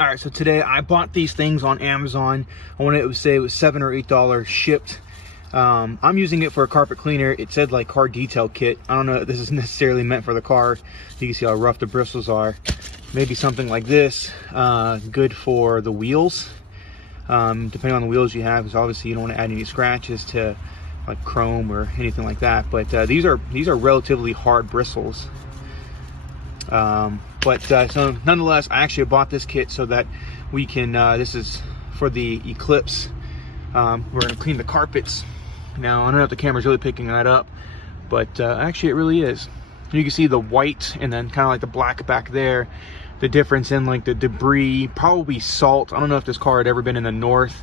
All right, so today I bought these things on Amazon. I want to say it was $7 or $8 shipped. I'm using it for a carpet cleaner. It said like car detail kit. I don't know if this is necessarily meant for the car. You can see how rough the bristles are. Maybe something like this, good for the wheels. Depending on the wheels you have, because obviously you don't want to add any scratches to like chrome or anything like that. But these are relatively hard bristles. So nonetheless, I actually bought this kit so that we can, this is for the Eclipse. We're gonna clean the carpets. Now, I don't know if the camera's really picking that up, but actually it really is. You can see the white and then kind of like the black back there. The difference in like the debris, probably salt. I don't know if this car had ever been in the north,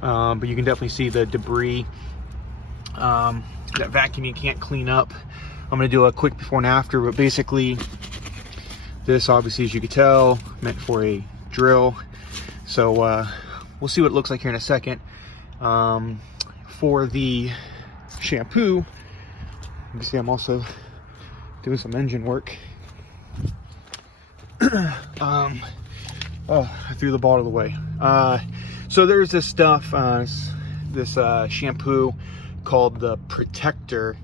but you can definitely see the debris. That vacuuming can't clean up. I'm gonna do a quick before and after, but basically, this obviously, as you can tell, meant for a drill. So we'll see what it looks like here in a second. For the shampoo, you can see I'm also doing some engine work. Oh, I threw the bottle away. So there's this stuff, this shampoo called the Protector.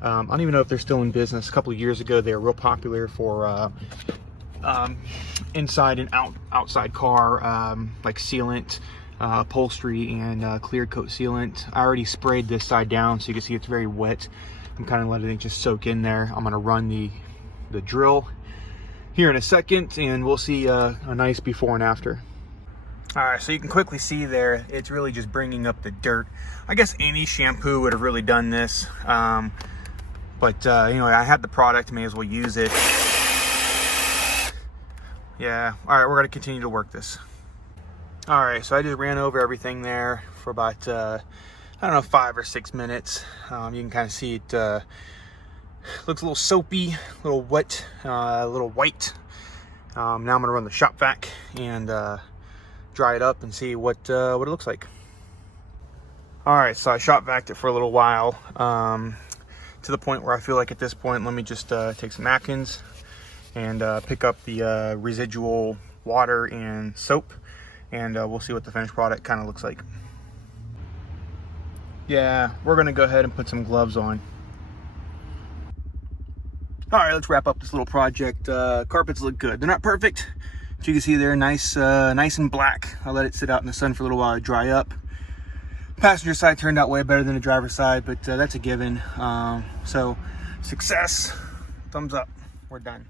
I don't even know if they're still in business. A couple of years ago, they were real popular for inside and outside car, like sealant, upholstery, and clear coat sealant. I already sprayed this side down, so you can see it's very wet. I'm kind of letting it just soak in there. I'm gonna run the drill here in a second, and we'll see a nice before and after. All right, so you can quickly see there, it's really just bringing up the dirt. I guess any shampoo would have really done this. But you know, I had the product, may as well use it. Yeah, all right, we're gonna continue to work this. All right, so I just ran over everything there for about, I don't know, 5 or 6 minutes. You can kind of see it looks a little soapy, a little wet, a little white. Now I'm gonna run the shop vac and dry it up and see what it looks like. All right, so I shop vac'd it for a little while. To the point where I feel like at this point, let me just take some napkins and pick up the residual water and soap, and we'll see what the finished product kind of looks like. Yeah, we're gonna go ahead and put some gloves on. All right, let's wrap up this little project. Carpets look good. They're not perfect, but you can see they're nice, nice and black. I let it sit out in the sun for a little while to dry up. Passenger side turned out way better than the driver's side, but that's a given. So success, thumbs up, we're done.